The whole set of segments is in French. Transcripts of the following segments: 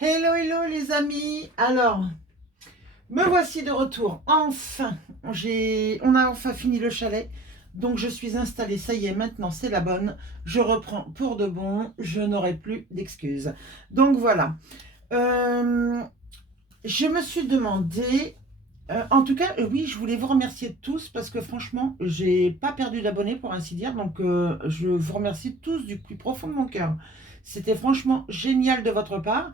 Hello, hello les amis. Alors, me voici de retour. Enfin, on a enfin fini le chalet. Donc je suis installée, ça y est, maintenant c'est la bonne. Je reprends pour de bon, je n'aurai plus d'excuses. Donc voilà. Euh, je me suis demandé, en tout cas, oui, je voulais vous remercier tous parce que franchement, j'ai pas perdu d'abonnés pour ainsi dire. Donc je vous remercie tous du plus profond de mon cœur. C'était franchement génial de votre part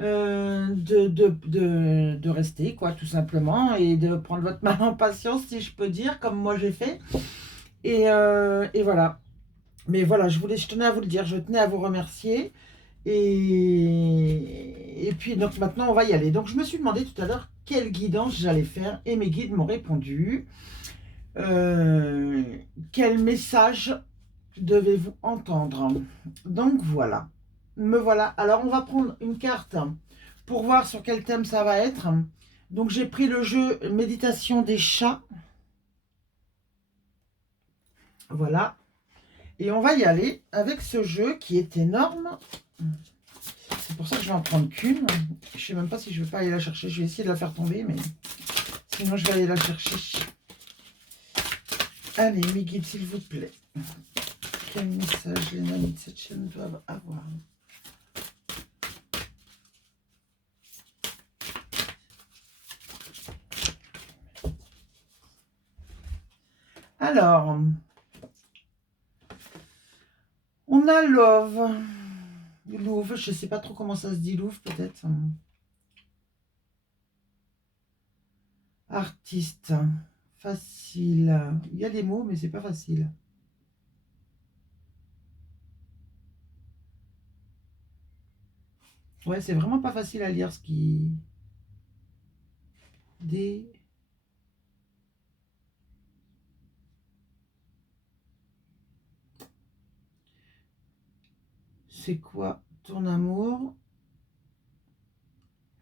de rester, quoi, tout simplement, et de prendre votre mal en patience, si je peux dire, comme moi j'ai fait. Et voilà. Mais voilà, je tenais à vous le dire, je tenais à vous remercier. Et puis, donc maintenant, on va y aller. Donc, je me suis demandé tout à l'heure quelle guidance j'allais faire, et mes guides m'ont répondu. Euh, quel message devez-vous entendre? Donc, voilà. Me voilà. Alors, on va prendre une carte pour voir sur quel thème ça va être. Donc j'ai pris le jeu Méditation des chats. Voilà. Et on va y aller avec ce jeu qui est énorme. C'est pour ça que je vais en prendre qu'une. Je ne sais même pas si je ne vais pas aller la chercher. Je vais essayer de la faire tomber, mais sinon je vais aller la chercher. Allez, mes guides, s'il vous plaît. Quel message les amis de cette chaîne doivent avoir? Alors, on a Love. Louvre, je ne sais pas trop comment ça se dit, Louvre, peut-être. Artiste. Facile. Il y a des mots, mais c'est pas facile. Ouais, c'est vraiment pas facile à lire ce qui... Des... C'est quoi ton amour?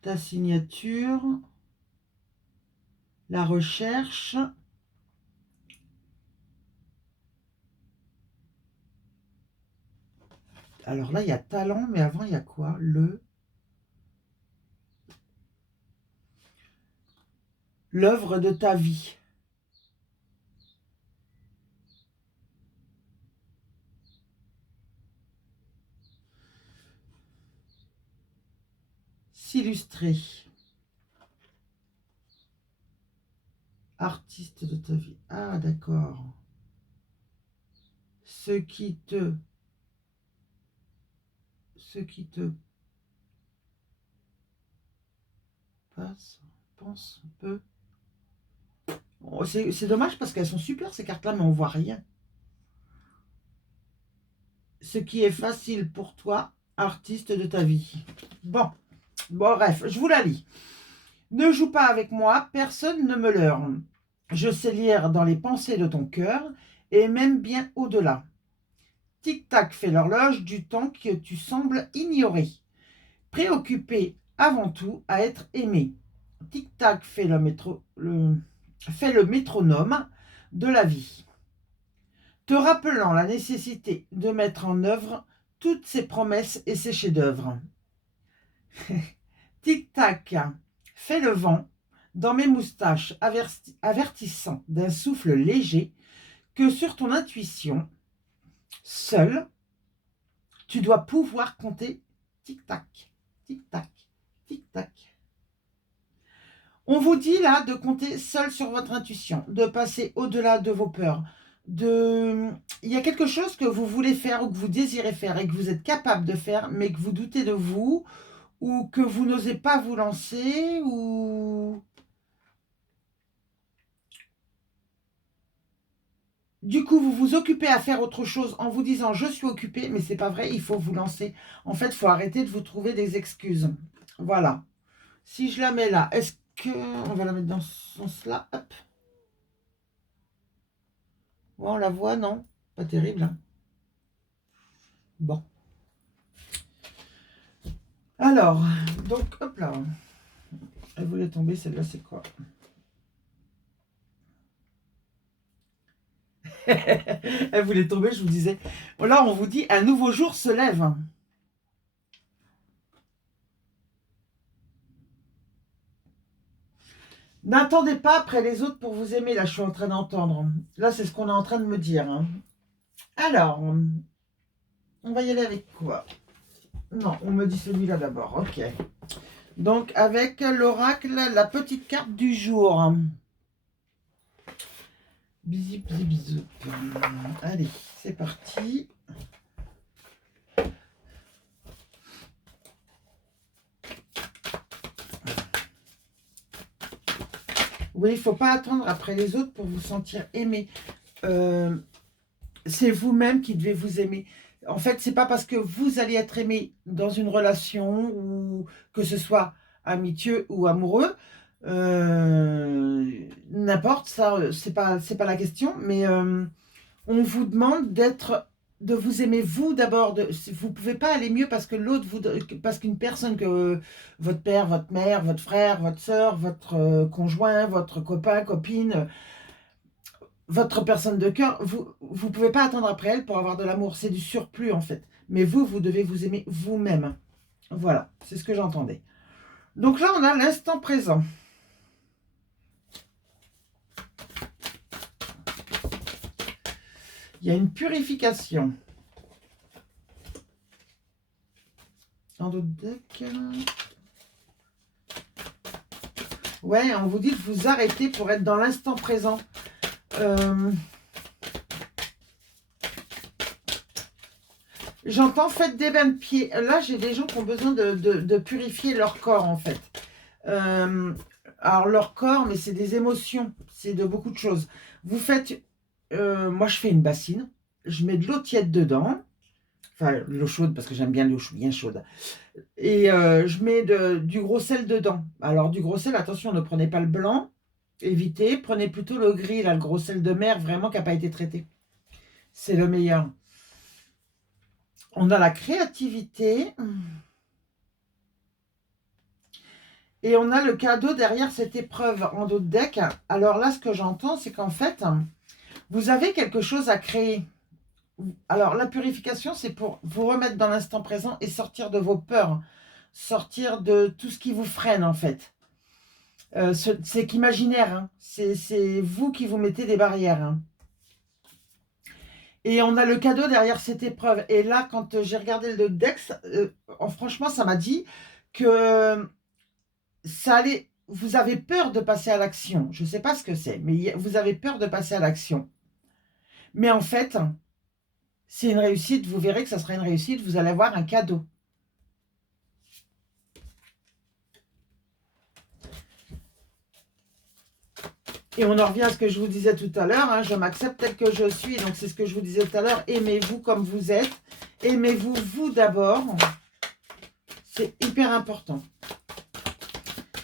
Ta signature? La recherche? Alors là, il y a talent, mais avant, il y a quoi? L'œuvre de ta vie. S'illustrer. Artiste de ta vie. Ah, d'accord. Ce qui te... Ce qui te passe, pense, peut... Oh, c'est dommage parce qu'elles sont super ces cartes-là, mais on voit rien. Ce qui est facile pour toi, artiste de ta vie. Bon, bref, je vous la lis. Ne joue pas avec moi, personne ne me leurre. Je sais lire dans les pensées de ton cœur et même bien au-delà. Tic-tac fait l'horloge du temps que tu sembles ignorer. Préoccupé avant tout à être aimé. Tic-tac fait le métronome de la vie, te rappelant la nécessité de mettre en œuvre toutes ses promesses et ses chefs-d'œuvre. Tic-tac fait le vent dans mes moustaches, avertissant d'un souffle léger que sur ton intuition, seul, tu dois pouvoir compter tic-tac, tic-tac, tic-tac. On vous dit là de compter seul sur votre intuition, de passer au-delà de vos peurs. Il y a quelque chose que vous voulez faire ou que vous désirez faire et que vous êtes capable de faire, mais que vous doutez de vous ou que vous n'osez pas vous lancer ou... Du coup, vous vous occupez à faire autre chose en vous disant je suis occupé, mais c'est pas vrai, il faut vous lancer. En fait, il faut arrêter de vous trouver des excuses. Voilà. Si je la mets là, est-ce que on va la mettre dans ce sens-là? Hop. Ouais, on la voit, non? Pas terrible, hein? Bon. Alors, donc, hop là. Elle voulait tomber, celle-là, c'est quoi? Elle voulait tomber, je vous disais. Là, on vous dit un nouveau jour se lève. N'attendez pas après les autres pour vous aimer, là, je suis en train d'entendre. Là, c'est ce qu'on est en train de me dire. Hein. Alors, on va y aller avec quoi? Non, on me dit celui-là d'abord, ok. Donc, avec l'oracle, la petite carte du jour. Bisous, bisous, bisous. Allez, c'est parti. Oui, il ne faut pas attendre après les autres pour vous sentir aimé. C'est vous-même qui devez vous aimer. En fait, c'est pas parce que vous allez être aimé dans une relation ou que ce soit amitié ou amoureux, n'importe ça, c'est pas la question. Mais on vous demande de vous aimer vous d'abord. Vous pouvez pas aller mieux parce que l'autre parce qu'une personne que votre père, votre mère, votre frère, votre soeur, votre conjoint, votre copain, copine, votre personne de cœur, vous pouvez pas attendre après elle pour avoir de l'amour. C'est du surplus en fait. Mais vous devez vous aimer vous-même. Voilà, c'est ce que j'entendais. Donc là, on a l'instant présent. Il y a une purification. En d'autres decks. Ouais, on vous dit de vous arrêter pour être dans l'instant présent. J'entends faites des bains de pieds. Là, j'ai des gens qui ont besoin de purifier leur corps, en fait. Alors, leur corps, mais c'est des émotions. C'est de beaucoup de choses. Vous faites... moi, je fais une bassine. Je mets de l'eau tiède dedans. Enfin, l'eau chaude, parce que j'aime bien l'eau bien chaude. Et je mets du gros sel dedans. Alors, du gros sel, attention, ne prenez pas le blanc. Évitez. Prenez plutôt le gris, là, le gros sel de mer, vraiment, qui n'a pas été traité. C'est le meilleur. On a la créativité. Et on a le cadeau derrière cette épreuve en d'autres decks. Alors là, ce que j'entends, c'est qu'en fait, vous avez quelque chose à créer. Alors, la purification, c'est pour vous remettre dans l'instant présent et sortir de vos peurs. Sortir de tout ce qui vous freine, en fait. C'est qu'imaginaire. Hein. C'est vous qui vous mettez des barrières. Hein. Et on a le cadeau derrière cette épreuve. Et là, quand j'ai regardé le deck, franchement, ça m'a dit que ça allait. Vous avez peur de passer à l'action. Je ne sais pas ce que c'est, mais vous avez peur de passer à l'action. Mais en fait, c'est une réussite. Vous verrez que ça sera une réussite. Vous allez avoir un cadeau. Et on en revient à ce que je vous disais tout à l'heure. Hein, je m'accepte tel que je suis. Donc, c'est ce que je vous disais tout à l'heure. Aimez-vous comme vous êtes. Aimez-vous vous d'abord. C'est hyper important.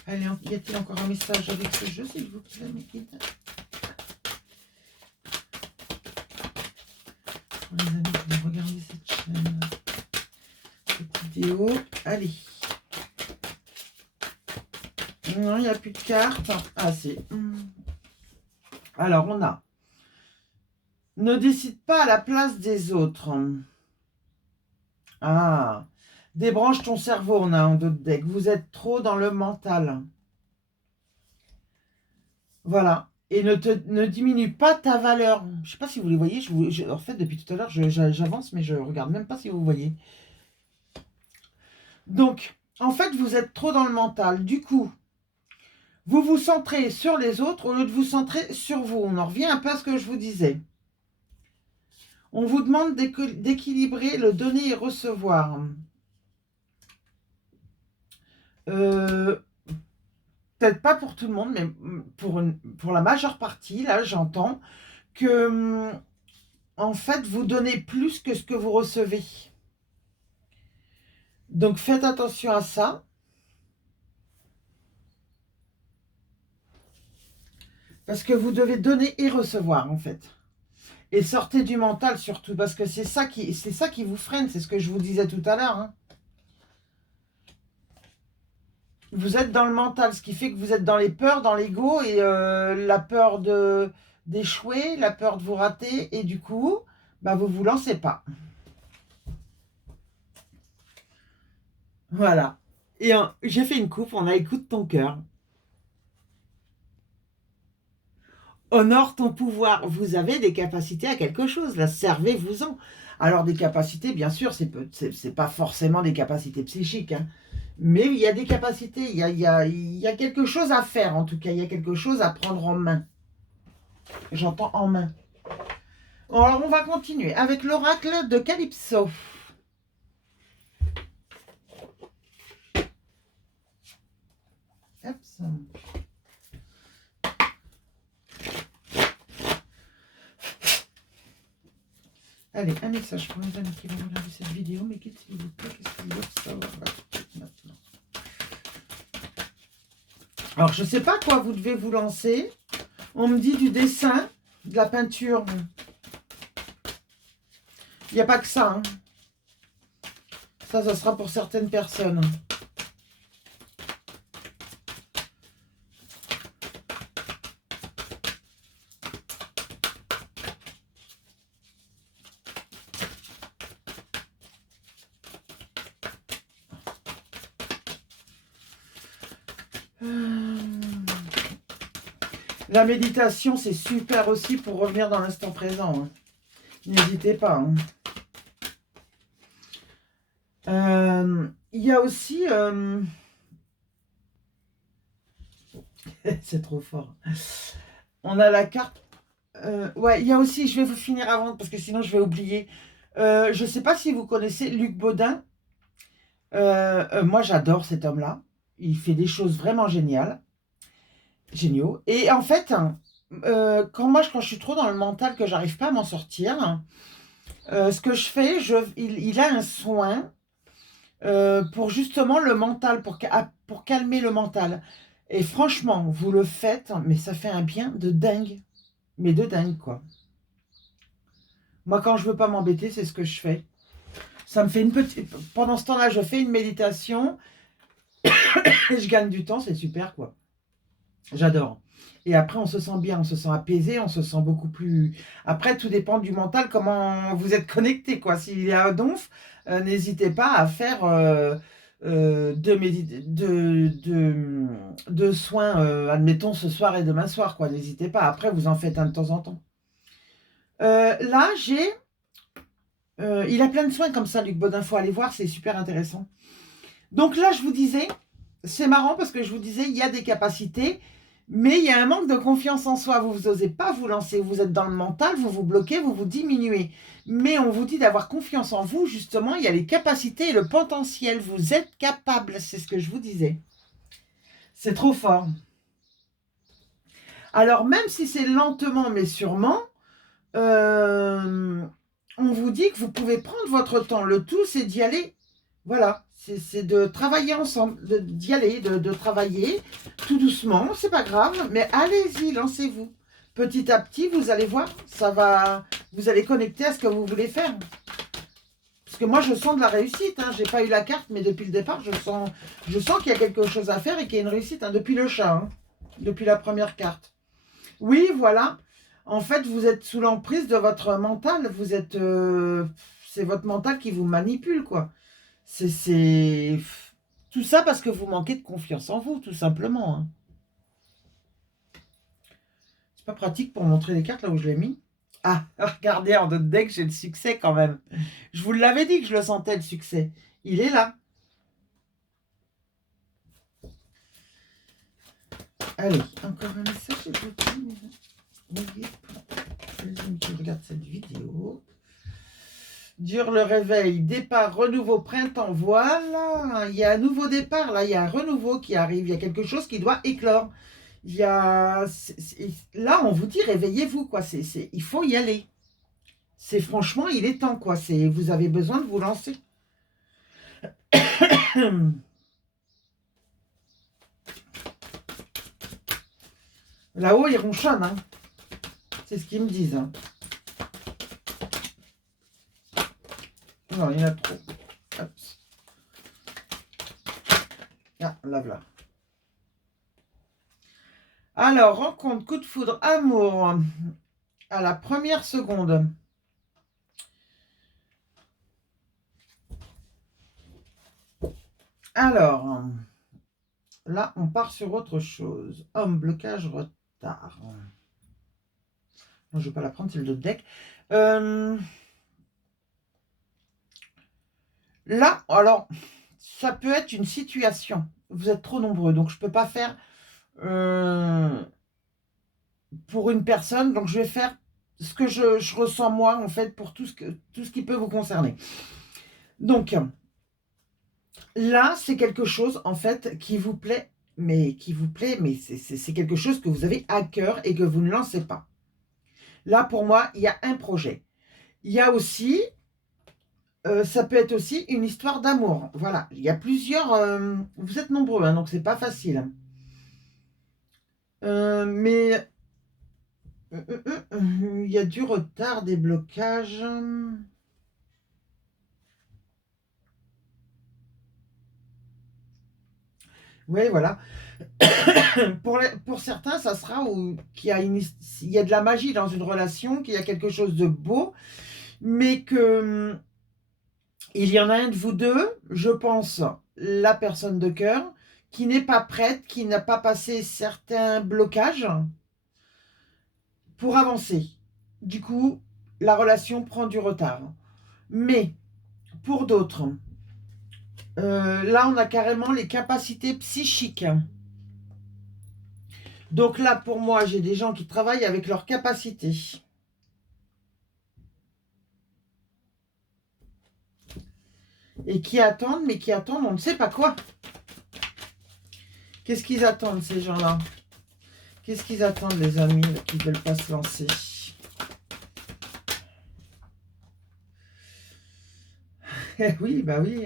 Allez, y a-t-il encore un message avec ce jeu, s'il vous plaît, mes guides? Pour les amis qui vont regarder cette chaîne, cette vidéo. Allez. Non, il n'y a plus de cartes. Ah, c'est... Alors, on a... Ne décide pas à la place des autres. Ah. Débranche ton cerveau, on a un d'autres deck. Vous êtes trop dans le mental. Voilà. Et ne diminue pas ta valeur. Je ne sais pas si vous les voyez. En fait, depuis tout à l'heure, j'avance, mais je ne regarde même pas si vous voyez. Donc, en fait, vous êtes trop dans le mental. Du coup, vous vous centrez sur les autres au lieu de vous centrer sur vous. On en revient un peu à ce que je vous disais. On vous demande d'équilibrer le donner et recevoir. Peut-être pas pour tout le monde, mais pour la majeure partie, là, j'entends que, en fait, vous donnez plus que ce que vous recevez. Donc, faites attention à ça. Parce que vous devez donner et recevoir, en fait. Et sortez du mental surtout, parce que c'est ça qui vous freine, c'est ce que je vous disais tout à l'heure. Hein. Vous êtes dans le mental, ce qui fait que vous êtes dans les peurs, dans l'ego, et la peur d'échouer, la peur de vous rater, et du coup, bah, vous ne vous lancez pas. Voilà. Et j'ai fait une coupe, on a écoute ton cœur. Honore ton pouvoir. Vous avez des capacités à quelque chose, là, servez-vous-en. Alors, des capacités, bien sûr, c'est pas forcément des capacités psychiques, hein, mais il y a des capacités, il y a quelque chose à faire, en tout cas, il y a quelque chose à prendre en main. J'entends en main. Bon, alors, on va continuer avec l'oracle de Calypso. Hop, ça. Allez, un message pour les amis qui vont regarder cette vidéo. Mais qu'est-ce qu'il vous plaît? Qu'est-ce qu'ils veulent savoir maintenant? Alors, je ne sais pas quoi vous devez vous lancer. On me dit du dessin, de la peinture. Il n'y a pas que ça. Hein. Ça sera pour certaines personnes. La méditation, c'est super aussi pour revenir dans l'instant présent. Hein. N'hésitez pas. Hein. Il y a aussi... c'est trop fort. On a la carte... ouais, il y a aussi... Je vais vous finir avant, parce que sinon je vais oublier. Je ne sais pas si vous connaissez Luc Baudin. Moi, j'adore cet homme-là. Il fait des choses vraiment géniales. Géniaux. Et en fait, quand je suis trop dans le mental, que j'arrive pas à m'en sortir, ce que je fais, il a un soin pour justement le mental, pour calmer le mental. Et franchement, vous le faites, mais ça fait un bien de dingue. Mais de dingue, quoi. Moi, quand je veux pas m'embêter, c'est ce que je fais. Ça me fait une petite... Pendant ce temps-là, je fais une méditation et je gagne du temps, c'est super, quoi. J'adore. Et après, on se sent bien, on se sent apaisé, on se sent beaucoup plus... Après, tout dépend du mental, comment vous êtes connecté, quoi. S'il y a un donf, n'hésitez pas à faire deux soins, admettons, ce soir et demain soir, quoi. N'hésitez pas. Après, vous en faites un de temps en temps. Là, il a plein de soins comme ça, Luc Baudin. Il faut aller voir, c'est super intéressant. Donc là, je vous disais, c'est marrant parce que je vous disais, il y a des capacités, mais il y a un manque de confiance en soi. Vous n'osez pas vous lancer. Vous êtes dans le mental, vous vous bloquez, vous vous diminuez. Mais on vous dit d'avoir confiance en vous. Justement, il y a les capacités et le potentiel. Vous êtes capable, c'est ce que je vous disais. C'est trop fort. Alors, même si c'est lentement, mais sûrement, on vous dit que vous pouvez prendre votre temps. Le tout, c'est d'y aller. Voilà, c'est de travailler ensemble, d'y aller, de travailler tout doucement, c'est pas grave, mais allez-y, lancez-vous. Petit à petit, vous allez voir, vous allez connecter à ce que vous voulez faire. Parce que moi, je sens de la réussite. Hein. Je n'ai pas eu la carte, mais depuis le départ, je sens qu'il y a quelque chose à faire et qu'il y a une réussite. Hein, depuis le chat, hein, depuis la première carte. Oui, voilà. En fait, vous êtes sous l'emprise de votre mental. C'est votre mental qui vous manipule, quoi. C'est tout ça parce que vous manquez de confiance en vous, tout simplement. Hein. C'est pas pratique pour montrer les cartes là où je l'ai mis. Ah, regardez, en d'autres deck, j'ai le succès quand même. Je vous l'avais dit que je le sentais, le succès. Il est là. Allez, encore un message, s'il vous plaît. Qui regarde cette vidéo. Dure le réveil, départ, renouveau, printemps, voilà. Il y a un nouveau départ, là, il y a un renouveau qui arrive. Il y a quelque chose qui doit éclore. Là, on vous dit, réveillez-vous, quoi. Il faut y aller. Franchement, il est temps, quoi. Vous avez besoin de vous lancer. Là-haut, ils ronchonnent, hein. C'est ce qu'ils me disent. Hein. Non, il y en a trop. Hop. Ah, là. Alors, rencontre, coup de foudre, amour. À la première seconde. Alors, là, on part sur autre chose. Homme, blocage, retard. je ne vais pas la prendre, c'est le dos de deck. Là, alors, ça peut être une situation. Vous êtes trop nombreux, donc je ne peux pas faire pour une personne. Donc, je vais faire ce que je ressens moi, en fait, pour tout ce qui peut vous concerner. Donc, là, c'est quelque chose, en fait, qui vous plaît, mais c'est quelque chose que vous avez à cœur et que vous ne lancez pas. Là, pour moi, il y a un projet. Il y a aussi, ça peut être aussi une histoire d'amour. Voilà, il y a plusieurs... vous êtes nombreux, hein, donc c'est pas facile. Mais il y a du retard, des blocages. Oui, voilà. Pour certains, ça sera qu'il y a il y a de la magie dans une relation, qu'il y a quelque chose de beau, mais que il y en a un de vous deux, je pense, la personne de cœur, qui n'est pas prête, qui n'a pas passé certains blocages pour avancer. Du coup, la relation prend du retard. Mais pour d'autres, là, on a carrément les capacités psychiques. Donc là, pour moi, j'ai des gens qui travaillent avec leurs capacités. Et qui attendent, mais qui attendent, on ne sait pas quoi. Qu'est-ce qu'ils attendent, ces gens-là? Qu'est-ce qu'ils attendent, les amis, qui ne veulent pas se lancer? Oui, bah oui.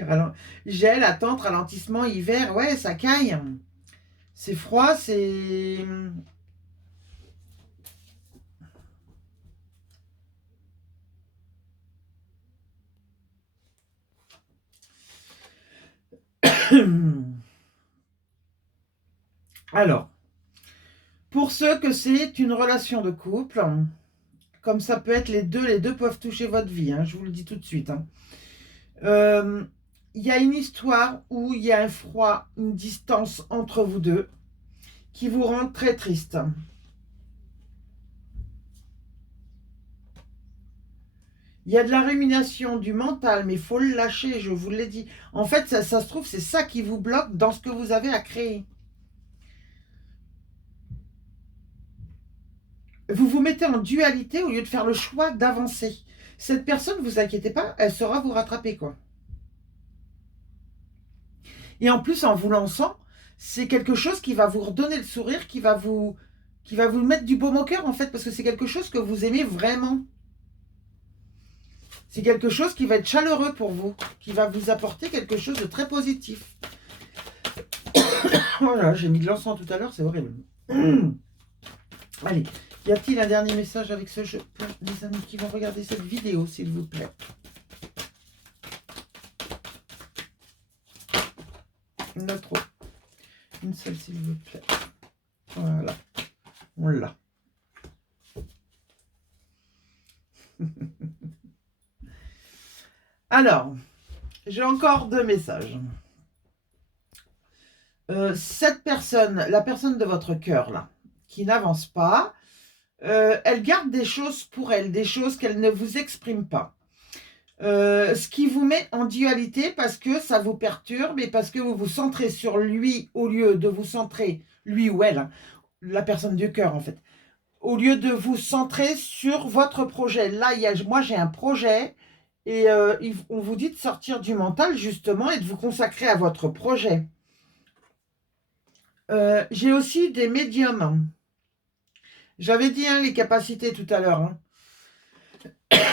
Gel, attente, ralentissement, hiver, ouais, ça caille. C'est froid, c'est... Alors, pour ceux que c'est une relation de couple, comme ça peut être les deux peuvent toucher votre vie, hein, je vous le dis tout de suite. Hein. Il y a une histoire où il y a un froid, une distance entre vous deux qui vous rend très triste. Il y a de la rumination, du mental, mais il faut le lâcher, je vous l'ai dit. En fait, ça se trouve, c'est ça qui vous bloque dans ce que vous avez à créer. Vous vous mettez en dualité au lieu de faire le choix d'avancer. Cette personne, ne vous inquiétez pas, elle saura vous rattraper, quoi. Et en plus, en vous lançant, c'est quelque chose qui va vous redonner le sourire, qui va vous mettre du baume au cœur, en fait, parce que c'est quelque chose que vous aimez vraiment. C'est quelque chose qui va être chaleureux pour vous, qui va vous apporter quelque chose de très positif. Voilà, j'ai mis de l'encens tout à l'heure, c'est horrible. Allez, y a-t-il un dernier message avec ce jeu pour les amis qui vont regarder cette vidéo, s'il vous plaît? Il y en a trop. Une seule, s'il vous plaît. Voilà. On l'a. Alors, j'ai encore deux messages. Cette personne, la personne de votre cœur, là, qui n'avance pas, elle garde des choses pour elle, des choses qu'elle ne vous exprime pas. Ce qui vous met en dualité parce que ça vous perturbe et parce que vous vous centrez sur lui au lieu de vous centrer, lui ou elle, hein, la personne du cœur en fait, au lieu de vous centrer sur votre projet. Là, moi j'ai un projet et on vous dit de sortir du mental justement et de vous consacrer à votre projet. J'ai aussi des médiums. J'avais dit hein, les capacités tout à l'heure. Hein.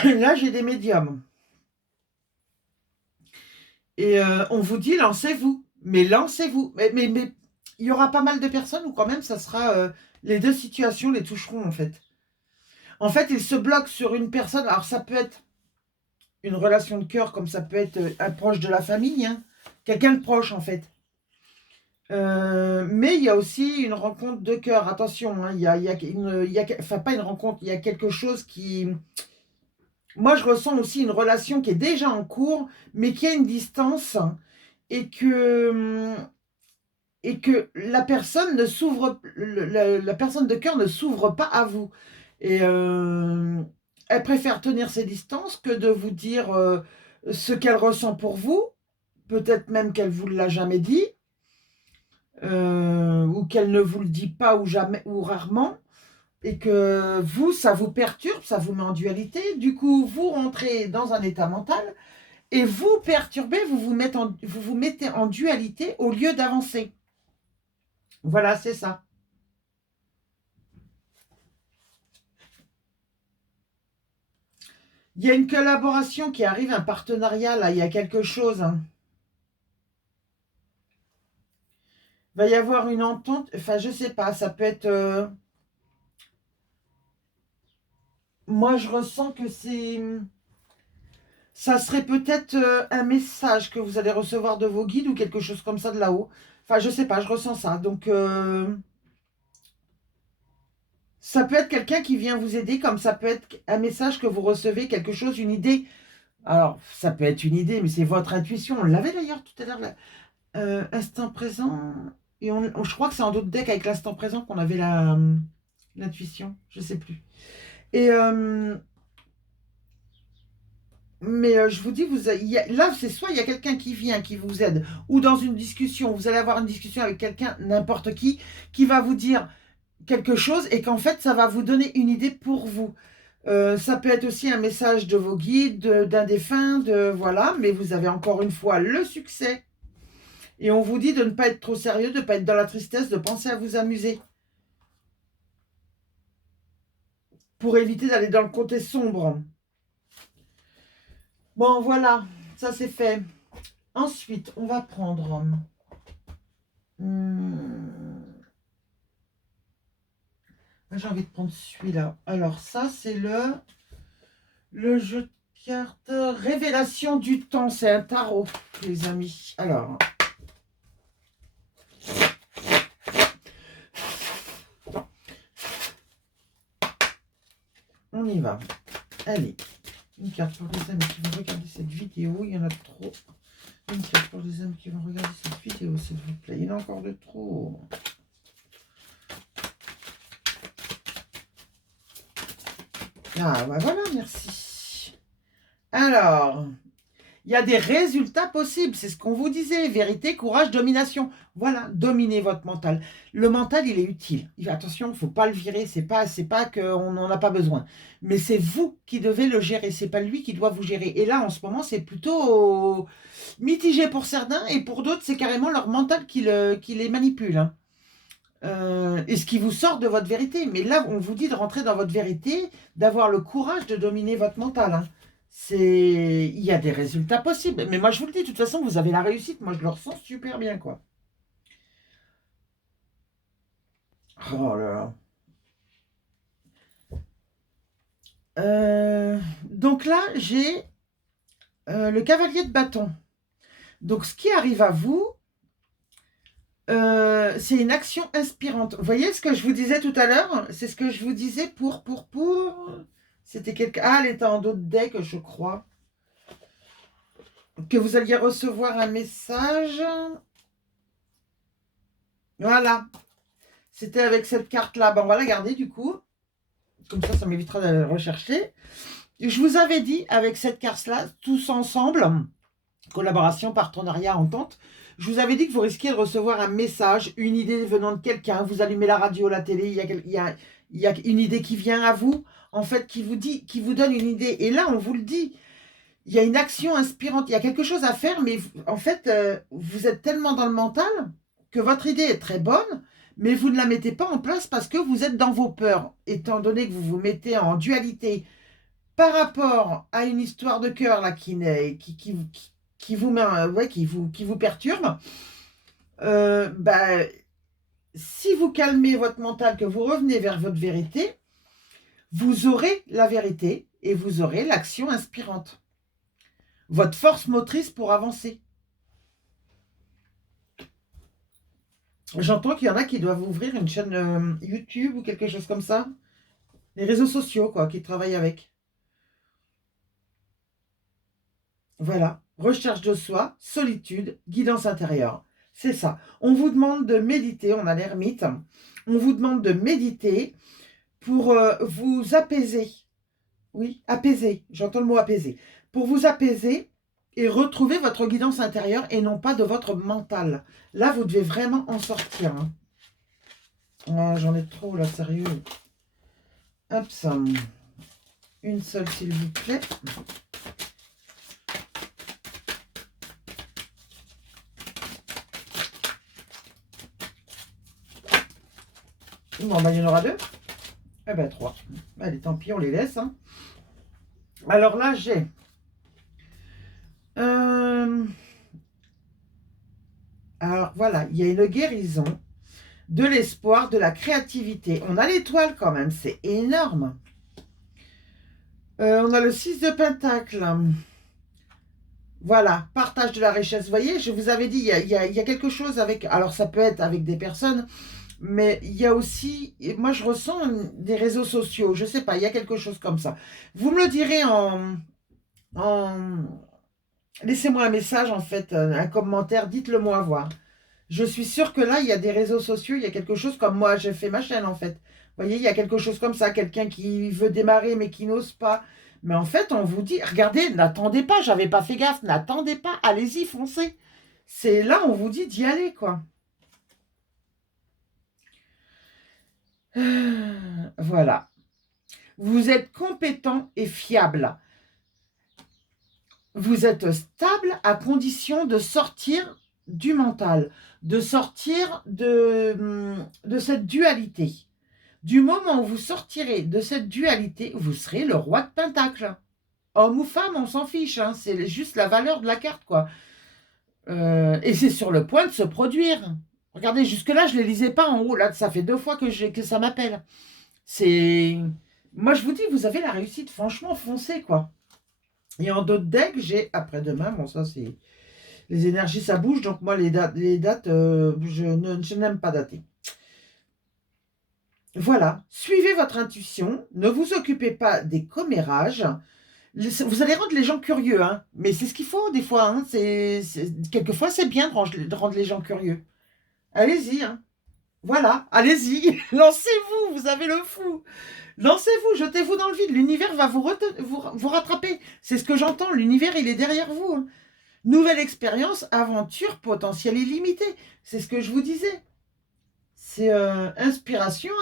Là, j'ai des médiums. Et on vous dit, lancez-vous. Mais lancez-vous. Mais il y aura pas mal de personnes où quand même, ça sera... les deux situations les toucheront, en fait. En fait, ils se bloquent sur une personne. Alors, ça peut être une relation de cœur, comme ça peut être un proche de la famille. Hein. Quelqu'un de proche, en fait. Mais il y a aussi une rencontre de cœur. Attention, hein, enfin, pas une rencontre, il y a quelque chose qui... Moi, je ressens aussi une relation qui est déjà en cours, mais qui a une distance et que la personne ne s'ouvre, la personne de cœur ne s'ouvre pas à vous. Et elle préfère tenir ses distances que de vous dire ce qu'elle ressent pour vous. Peut-être même qu'elle ne vous l'a jamais dit, ou qu'elle ne vous le dit pas ou jamais ou rarement, et que vous, ça vous perturbe, ça vous met en dualité. Du coup, vous rentrez dans un état mental et vous perturbez, vous vous mettez en dualité au lieu d'avancer. Voilà, c'est ça. Il y a une collaboration qui arrive, un partenariat, là, il y a quelque chose, hein. Il va y avoir une entente, enfin, je sais pas, ça peut être... moi, je ressens que c'est... Ça serait peut-être un message que vous allez recevoir de vos guides ou quelque chose comme ça de là-haut. Enfin, je sais pas, je ressens ça. Donc, ça peut être quelqu'un qui vient vous aider, comme ça peut être un message que vous recevez, quelque chose, une idée. Alors, ça peut être une idée, mais c'est votre intuition. On l'avait d'ailleurs tout à l'heure, là. Instant présent. Et je crois que c'est en d'autres deck avec l'instant présent qu'on avait l'intuition. Je sais plus. Et mais je vous dis, là, c'est soit il y a quelqu'un qui vient, qui vous aide, ou dans une discussion, vous allez avoir une discussion avec quelqu'un, n'importe qui va vous dire quelque chose et qu'en fait, ça va vous donner une idée pour vous. Ça peut être aussi un message de vos guides, d'un défunt, voilà, mais vous avez encore une fois le succès. Et on vous dit de ne pas être trop sérieux, de ne pas être dans la tristesse, de penser à vous amuser. Pour éviter d'aller dans le côté sombre. Bon, voilà, ça c'est fait. Ensuite, on va prendre... j'ai envie de prendre celui-là. Alors, ça, c'est le jeu de cartes Révélation du temps. C'est un tarot, les amis. Alors... on y va. Allez. Une carte pour les amis qui vont regarder cette vidéo. Il y en a trop. Une carte pour les amis qui vont regarder cette vidéo, s'il vous plaît. Il y en a encore de trop. Ah, bah voilà, merci. Alors, il y a des résultats possibles. C'est ce qu'on vous disait. Vérité, courage, domination. Voilà, dominez votre mental. Le mental, il est utile. Attention, il ne faut pas le virer. C'est pas qu'on n'en a pas besoin. Mais c'est vous qui devez le gérer. C'est pas lui qui doit vous gérer. Et là, en ce moment, c'est plutôt mitigé pour certains. Et pour d'autres, c'est carrément leur mental qui les manipule, hein. Et ce qui vous sort de votre vérité. Mais là, on vous dit de rentrer dans votre vérité, d'avoir le courage de dominer votre mental, hein. Il y a des résultats possibles. Mais moi, je vous le dis, de toute façon, vous avez la réussite. Moi, je le ressens super bien, quoi. Oh là là. Donc là, j'ai le cavalier de bâton. Donc, ce qui arrive à vous, c'est une action inspirante. Vous voyez ce que je vous disais tout à l'heure? C'est ce que je vous disais pour... C'était quelqu'un... Ah, elle était en d'autres decks, je crois. Que vous alliez recevoir un message. Voilà. C'était avec cette carte-là. Bon, on va la garder, du coup. Comme ça m'évitera de la rechercher. Je vous avais dit, avec cette carte-là, tous ensemble, collaboration, partenariat, entente, je vous avais dit que vous risquiez de recevoir un message, une idée venant de quelqu'un. Vous allumez la radio, la télé, il y a une idée qui vient à vous, en fait, qui vous donne une idée. Et là, on vous le dit, il y a une action inspirante, il y a quelque chose à faire, mais en fait, vous êtes tellement dans le mental que votre idée est très bonne, mais vous ne la mettez pas en place parce que vous êtes dans vos peurs, étant donné que vous vous mettez en dualité par rapport à une histoire de cœur là qui vous met, ouais, qui vous perturbe. Bah, si vous calmez votre mental, que vous revenez vers votre vérité, vous aurez la vérité et vous aurez l'action inspirante. Votre force motrice pour avancer. J'entends qu'il y en a qui doivent ouvrir une chaîne YouTube ou quelque chose comme ça. Les réseaux sociaux, quoi, qui travaillent avec. Voilà. Recherche de soi, solitude, guidance intérieure. C'est ça. On vous demande de méditer, on a l'ermite. On vous demande de méditer pour vous apaiser. Oui, apaiser. J'entends le mot apaiser. Pour vous apaiser et retrouver votre guidance intérieure et non pas de votre mental. Là, vous devez vraiment en sortir. Hein. Oh, j'en ai trop, là, sérieux. Hop, ça. Une seule, s'il vous plaît. Bon, ben, il y en aura deux. Eh ben, trois. Allez, tant pis, on les laisse. Hein. Alors là, j'ai... Alors, voilà, il y a une guérison, de l'espoir, de la créativité. On a l'étoile quand même, c'est énorme. On a le 6 de Pentacle. Voilà, partage de la richesse. Vous voyez, je vous avais dit, il y a quelque chose avec... Alors, ça peut être avec des personnes... Mais il y a aussi, moi je ressens des réseaux sociaux, je sais pas, il y a quelque chose comme ça. Vous me le direz en... Laissez-moi un message en fait, un commentaire, dites-le moi voir. Je suis sûre que là, il y a des réseaux sociaux, il y a quelque chose comme moi, j'ai fait ma chaîne en fait. Vous voyez, il y a quelque chose comme ça, quelqu'un qui veut démarrer mais qui n'ose pas. Mais en fait, on vous dit, regardez, n'attendez pas, j'avais pas fait gaffe, n'attendez pas, allez-y, foncez. C'est là, on vous dit d'y aller quoi. Voilà. Vous êtes compétent et fiable. Vous êtes stable à condition de sortir du mental, de sortir de cette dualité. Du moment où vous sortirez de cette dualité, vous serez le roi de Pentacle. Homme ou femme, on s'en fiche. Hein, c'est juste la valeur de la carte, quoi. Et c'est sur le point de se produire. Regardez, jusque-là, je ne les lisais pas en haut. Là, ça fait 2 fois que ça m'appelle. C'est... Moi, je vous dis, vous avez la réussite. Franchement, foncez, quoi. Et en d'autres decks, j'ai après-demain. Bon, ça, c'est... Les énergies, ça bouge. Donc, moi, les dates je n'aime pas dater. Voilà. Suivez votre intuition. Ne vous occupez pas des commérages. Vous allez rendre les gens curieux. Hein, mais c'est ce qu'il faut, des fois. Hein, quelquefois, c'est bien de rendre les gens curieux. Allez-y. Hein. Voilà. Allez-y. Lancez-vous. Vous avez le fou. Lancez-vous, jetez-vous dans le vide. L'univers va vous rattraper. C'est ce que j'entends. L'univers, il est derrière vous. Hein. Nouvelle expérience, aventure, potentiel illimité. C'est ce que je vous disais. C'est inspiration,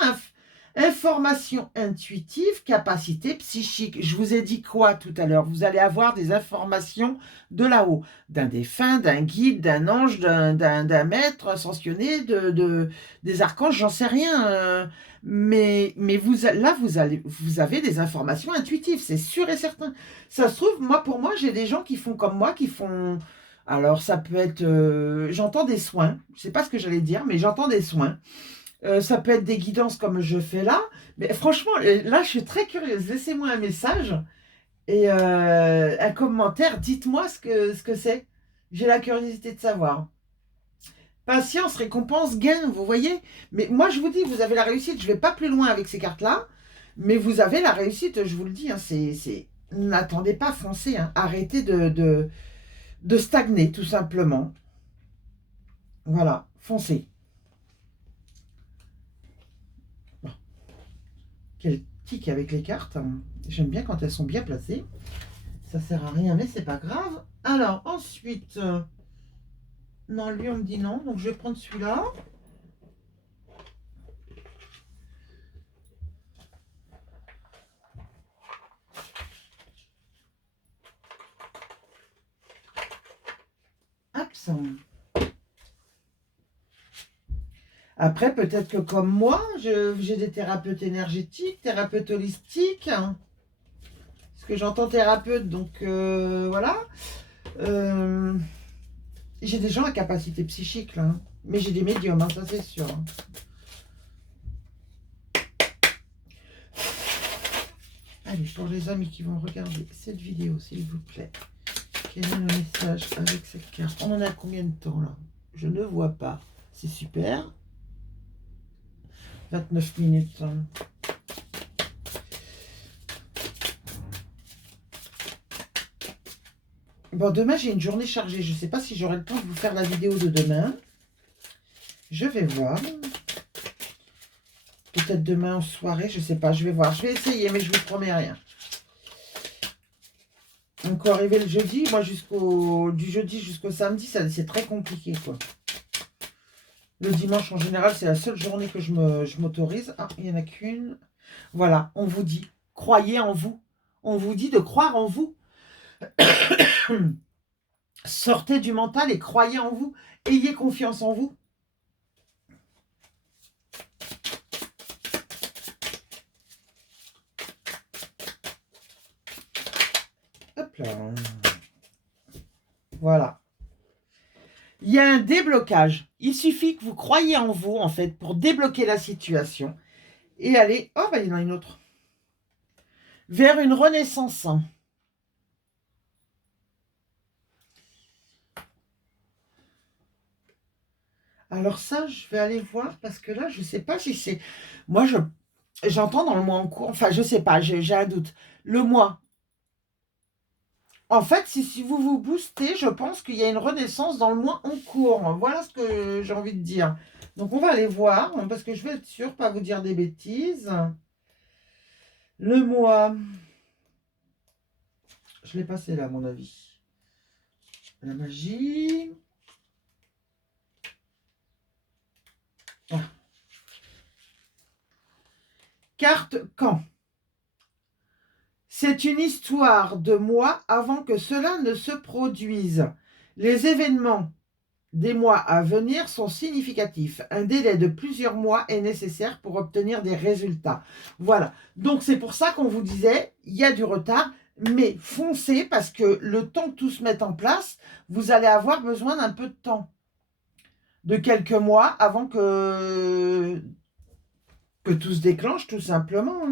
information intuitive, capacité psychique. Je vous ai dit quoi tout à l'heure? Vous allez avoir des informations de là-haut. D'un défunt, d'un guide, d'un ange, d'un maître ascensionné, des archanges, j'en sais rien. Mais là, vous avez des informations intuitives, c'est sûr et certain. Ça se trouve, pour moi, j'ai des gens qui font comme moi, qui font... Alors, ça peut être... j'entends des soins. Je ne sais pas ce que j'allais dire, mais j'entends des soins. Ça peut être des guidances comme je fais là. Mais franchement, là, je suis très curieuse. Laissez-moi un message et un commentaire. Dites-moi ce que c'est. J'ai la curiosité de savoir. Patience, récompense, gain, vous voyez. Mais moi, je vous dis, vous avez la réussite. Je ne vais pas plus loin avec ces cartes-là. Mais vous avez la réussite, je vous le dis. Hein, n'attendez pas, foncez. Hein. Arrêtez de stagner, tout simplement. Voilà, foncez. Bon. Quel tic avec les cartes. J'aime bien quand elles sont bien placées. Ça sert à rien, mais c'est pas grave. Alors, ensuite... non, lui, on me dit non. Donc, je vais prendre celui-là. Absent. Après, peut-être que comme moi, j'ai des thérapeutes énergétiques, thérapeutes holistiques. Parce que j'entends thérapeute, donc voilà. J'ai des gens à capacité psychique, là. Hein. Mais j'ai des médiums, hein, ça c'est sûr. Hein. Allez, pour les amis qui vont regarder cette vidéo, s'il vous plaît. Quel est le message avec cette carte? On en a combien de temps, là? Je ne vois pas. C'est super. 29 minutes. Hein. Bon, demain, j'ai une journée chargée. Je ne sais pas si j'aurai le temps de vous faire la vidéo de demain. Je vais voir. peut-être demain en soirée, je sais pas, je vais voir. Je vais essayer, mais je vous promets rien. Donc, arriver le jeudi, moi, du jeudi jusqu'au samedi, c'est très compliqué, quoi. Le dimanche, en général, c'est la seule journée que je m'autorise. Ah, il n'y en a qu'une. Voilà, on vous dit, croyez en vous. On vous dit de croire en vous. Sortez du mental et croyez en vous. Ayez confiance en vous. Hop là. Voilà. Il y a un déblocage. Il suffit que vous croyiez en vous, en fait, pour débloquer la situation. Et aller... Oh, bah, il y en a une autre. Vers une renaissance. Alors ça, je vais aller voir parce que là, je ne sais pas si c'est... Moi, j'entends dans le mois en cours. Enfin, je ne sais pas, j'ai un doute. Le mois. En fait, si vous vous boostez, je pense qu'il y a une renaissance dans le mois en cours. Voilà ce que j'ai envie de dire. Donc, on va aller voir parce que je vais être sûre, pas vous dire des bêtises. Le mois... Je l'ai passé là, à mon avis. La magie... Ah. Carte quand? C'est une histoire de mois avant que cela ne se produise. Les événements des mois à venir sont significatifs. Un délai de plusieurs mois est nécessaire pour obtenir des résultats. Voilà. Donc, c'est pour ça qu'on vous disait, il y a du retard, mais foncez parce que le temps que tout se mette en place, vous allez avoir besoin d'un peu de temps. De quelques mois avant que tout se déclenche, tout simplement.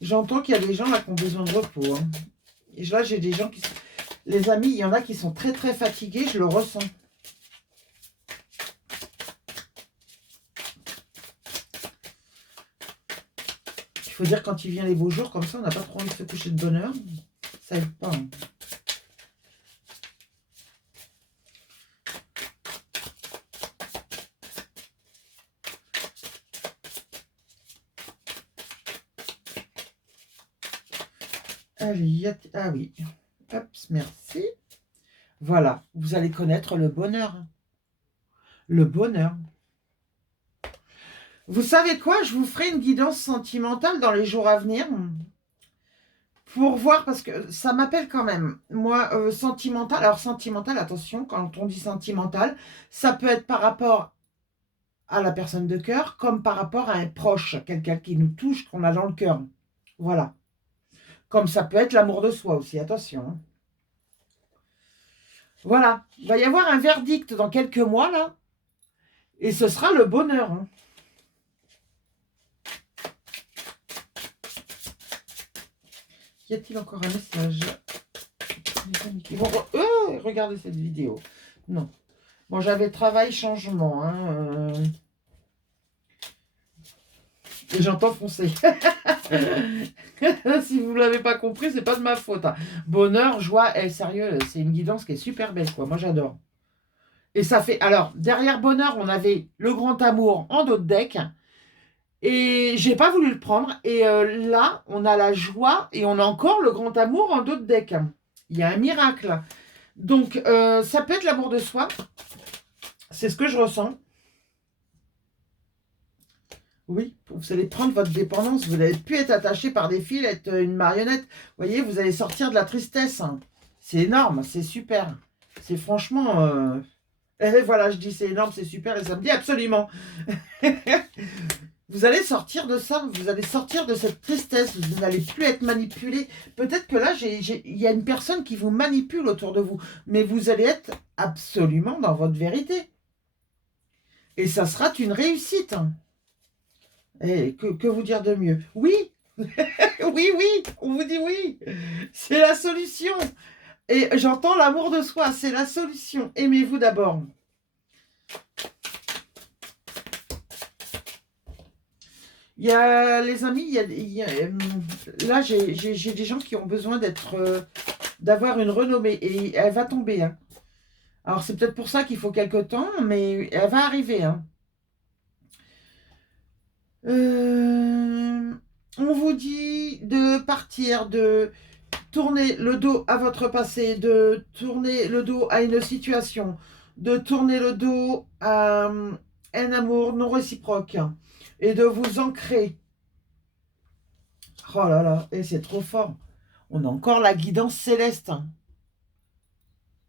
J'entends qu'il y a des gens là qui ont besoin de repos. Et là, j'ai des gens qui sont... Les amis, il y en a qui sont très très fatigués, je le ressens. Il faut dire quand il vient les beaux jours, comme ça, on n'a pas trop envie de se coucher de bonne heure. Ça aide pas. Allez, ah oui. Hop, merci. Voilà, vous allez connaître le bonheur. Le bonheur. Vous savez quoi? Je vous ferai une guidance sentimentale dans les jours à venir. Pour voir, parce que ça m'appelle quand même. Moi, sentimental. Alors, sentimental, attention, quand on dit sentimental, ça peut être par rapport à la personne de cœur, comme par rapport à un proche, quelqu'un qui nous touche, qu'on a dans le cœur. Voilà. Comme ça peut être l'amour de soi aussi, attention. Voilà. Il va y avoir un verdict dans quelques mois, là. Et ce sera le bonheur. Y a-t-il encore un message? Ils vont regarder cette vidéo. Non. Bon, j'avais travail, changement. Et j'entends foncer. Si vous ne l'avez pas compris, c'est pas de ma faute. Bonheur, joie, sérieux, c'est une guidance qui est super belle, quoi. Moi, j'adore. Et ça fait... Alors, derrière bonheur, on avait le grand amour en dos de deck. Et j'ai pas voulu le prendre. Et là, on a la joie et on a encore le grand amour en dos de deck. Il y a un miracle. Donc, ça peut être l'amour de soi. C'est ce que je ressens. Oui, vous allez prendre votre dépendance. Vous n'allez plus être attaché par des fils, être une marionnette. Vous voyez, vous allez sortir de la tristesse. C'est énorme, c'est super. C'est franchement... Et voilà, je dis c'est énorme, c'est super, et ça me dit absolument. Vous allez sortir de ça, vous allez sortir de cette tristesse, vous n'allez plus être manipulé. Peut-être que là, il y a une personne qui vous manipule autour de vous, mais vous allez être absolument dans votre vérité. Et ça sera une réussite. Et que vous dire de mieux? Oui, oui, oui, on vous dit oui. C'est la solution. Et j'entends l'amour de soi, c'est la solution. Aimez-vous d'abord. Il y a, les amis, là, j'ai des gens qui ont besoin d'avoir une renommée. Et elle va tomber. Alors, c'est peut-être pour ça qu'il faut quelque temps, mais elle va arriver, hein. On vous dit de partir, de tourner le dos à votre passé, de tourner le dos à une situation, de tourner le dos à un amour non réciproque et de vous ancrer. Oh là là, et c'est trop fort. On a encore la guidance céleste, hein.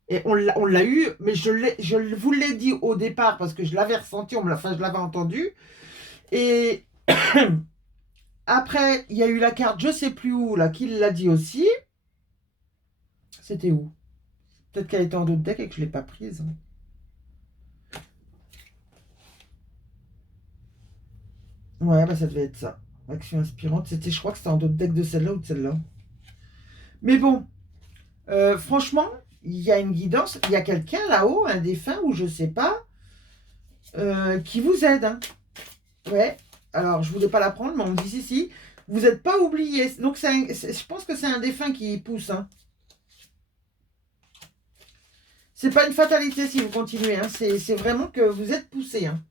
Et on l'a eu, mais je vous l'ai dit au départ parce que je l'avais ressenti, enfin, je l'avais entendu. Et après, il y a eu la carte, je sais plus où, là, qui l'a dit aussi. C'était où? Peut-être qu'elle était en d'autres decks et que je ne l'ai pas prise. Ouais, bah ça devait être ça. Action inspirante. C'était, je crois que c'était en d'autres decks de celle-là ou de celle-là. Mais bon, franchement, il y a une guidance. Il y a quelqu'un là-haut, un défunt ou je sais pas, qui vous aide, hein. Ouais. Alors, je voulais pas la prendre, mais on me dit si. Vous n'êtes pas oublié. Donc, je pense que c'est un défunt qui pousse, hein. C'est pas une fatalité si vous continuez, hein. C'est vraiment que vous êtes poussé, hein.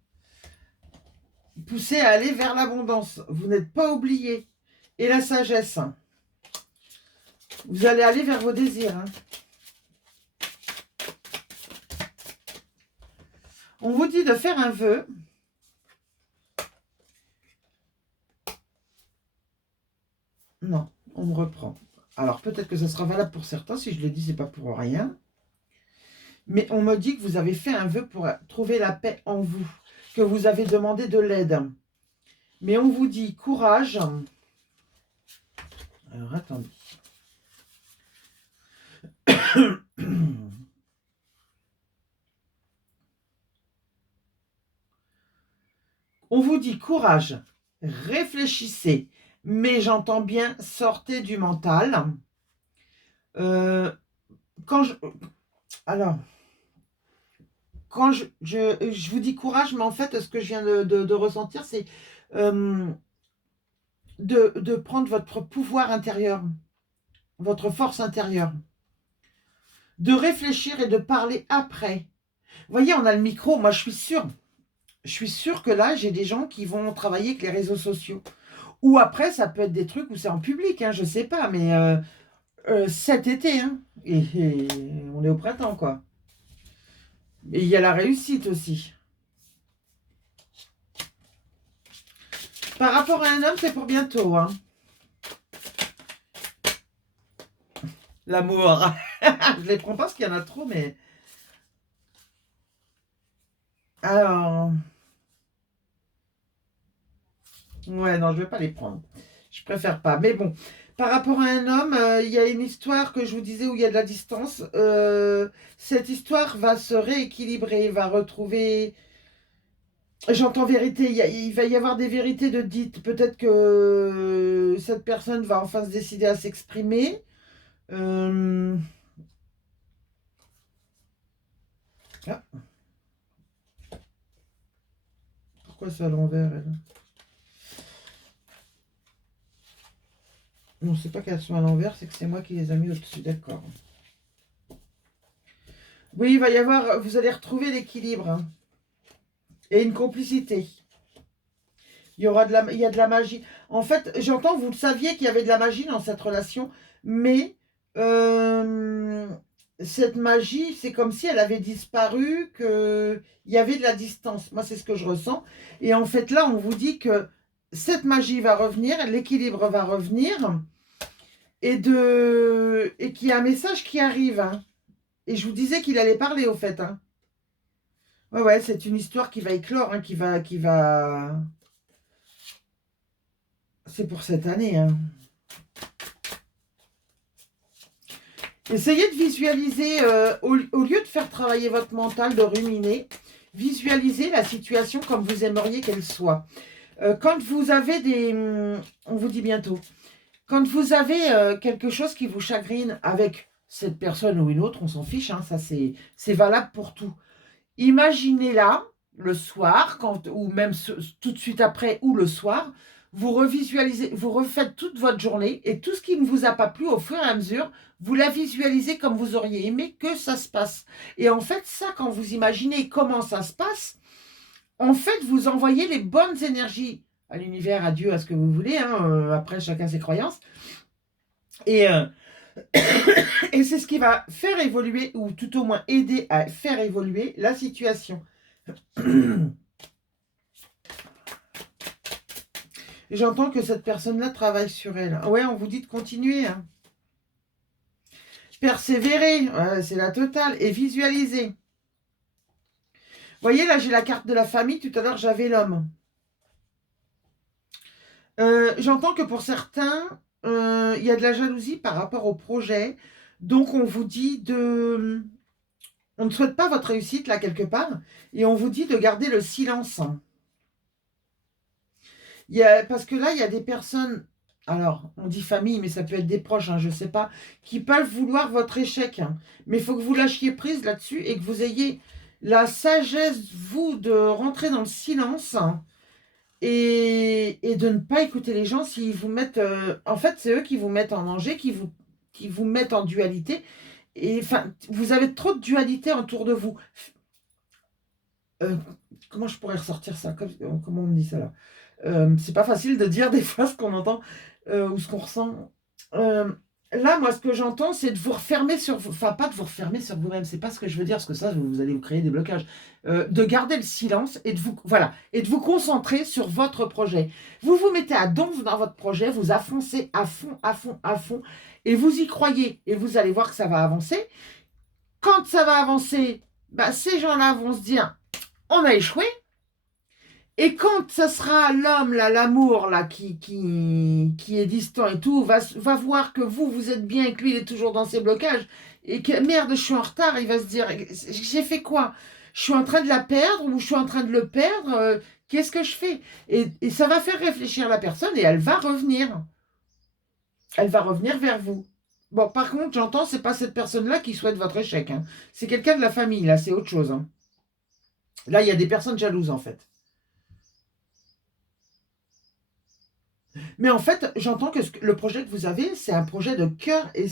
Poussé à aller vers l'abondance. Vous n'êtes pas oublié. Et la sagesse. Vous allez aller vers vos désirs, hein. On vous dit de faire un vœu. Non, on me reprend. Alors, peut-être que ça sera valable pour certains. Si je le dis, c'est pas pour rien. Mais on me dit que vous avez fait un vœu pour trouver la paix en vous. Que vous avez demandé de l'aide. Mais on vous dit courage. Alors, attendez. On vous dit courage. Réfléchissez. Mais j'entends bien, sortez du mental. Quand je... Alors, quand je vous dis courage, mais en fait, ce que je viens de ressentir, c'est de prendre votre pouvoir intérieur, votre force intérieure, de réfléchir et de parler après. Vous voyez, on a le micro, moi je suis sûre que là, j'ai des gens qui vont travailler avec les réseaux sociaux. Ou après, ça peut être des trucs où c'est en public, hein, je sais pas, mais cet été, hein, et on est au printemps, quoi. Et il y a la réussite aussi. Par rapport à un homme, c'est pour bientôt, hein. L'amour. Je les prends pas parce qu'il y en a trop, mais... Alors... Ouais, non, je vais pas les prendre. Je préfère pas. Mais bon, par rapport à un homme, il y a une histoire que je vous disais où il y a de la distance. Cette histoire va se rééquilibrer, va retrouver... J'entends vérité, il va y avoir des vérités de dites. Peut-être que cette personne va enfin se décider à s'exprimer. Ah, pourquoi c'est à l'envers, elle? Non, c'est pas qu'elles sont à l'envers, c'est que c'est moi qui les ai mis au-dessus, d'accord. Oui, il va y avoir, vous allez retrouver l'équilibre, hein, et une complicité. Il y aura il y a de la magie. En fait, j'entends, vous le saviez qu'il y avait de la magie dans cette relation, mais cette magie, c'est comme si elle avait disparu, qu'il y avait de la distance. Moi, c'est ce que je ressens. Et en fait, là, on vous dit que cette magie va revenir, l'équilibre va revenir, et qu'il y a un message qui arrive, hein. Et je vous disais qu'il allait parler, au fait, hein. Ouais, ouais, c'est une histoire qui va éclore, hein, qui va... C'est pour cette année, hein. Essayez de visualiser, au lieu de faire travailler votre mental, de ruminer, visualisez la situation comme vous aimeriez qu'elle soit. Quand vous avez des... On vous dit bientôt. Quand vous avez quelque chose qui vous chagrine avec cette personne ou une autre, on s'en fiche, hein, ça c'est valable pour tout. Imaginez-la le soir, ou même tout de suite après, ou le soir, vous revisualisez, vous refaites toute votre journée et tout ce qui ne vous a pas plu au fur et à mesure, vous la visualisez comme vous auriez aimé que ça se passe. Et en fait, ça, quand vous imaginez comment ça se passe, en fait, vous envoyez les bonnes énergies à l'univers, à Dieu, à ce que vous voulez, hein, après chacun ses croyances. Et, et c'est ce qui va faire évoluer, ou tout au moins aider à faire évoluer la situation. J'entends que cette personne-là travaille sur elle. Ouais, on vous dit de continuer. Hein. Persévérer, c'est la totale. Et visualiser. Vous voyez, là, j'ai la carte de la famille. Tout à l'heure, j'avais l'homme. J'entends que pour certains, il y a de la jalousie par rapport au projet. Donc, on vous dit de... On ne souhaite pas votre réussite, là, quelque part. Et on vous dit de garder le silence. Parce que là, il y a des personnes, alors on dit famille, mais ça peut être des proches, hein, je ne sais pas, qui peuvent vouloir votre échec. Hein. Mais il faut que vous lâchiez prise là-dessus et que vous ayez la sagesse, vous, de rentrer dans le silence, hein, et de ne pas écouter les gens s'ils vous mettent... en fait, c'est eux qui vous mettent en danger, qui vous mettent en dualité. Et enfin, vous avez trop de dualité autour de vous. Comment je pourrais ressortir ça? Comment on me dit ça là? C'est pas facile de dire des fois ce qu'on entend ou ce qu'on ressent. Là, moi, ce que j'entends, c'est de vous refermer sur vous. Enfin, pas de vous refermer sur vous-même, c'est pas ce que je veux dire, parce que ça, vous allez vous créer des blocages. De garder le silence et de vous, voilà, et de vous concentrer sur votre projet. Vous vous mettez à donf dans votre projet, vous affoncez à fond, à fond, à fond, et vous y croyez, et vous allez voir que ça va avancer. Quand ça va avancer, bah, ces gens-là vont se dire, on a échoué. Et quand ça sera l'homme, là, l'amour, là, qui est distant et tout, va voir que vous êtes bien et que lui, il est toujours dans ses blocages, et que merde, je suis en retard, il va se dire, j'ai fait quoi? Je suis en train de la perdre ou je suis en train de le perdre? Qu'est-ce que je fais? Et ça va faire réfléchir la personne et elle va revenir. Elle va revenir vers vous. Bon, par contre, j'entends, c'est pas cette personne-là qui souhaite votre échec. Hein. C'est quelqu'un de la famille, là, c'est autre chose. Hein. Là, il y a des personnes jalouses, en fait. Mais en fait, j'entends que le projet que vous avez, c'est un projet de cœur et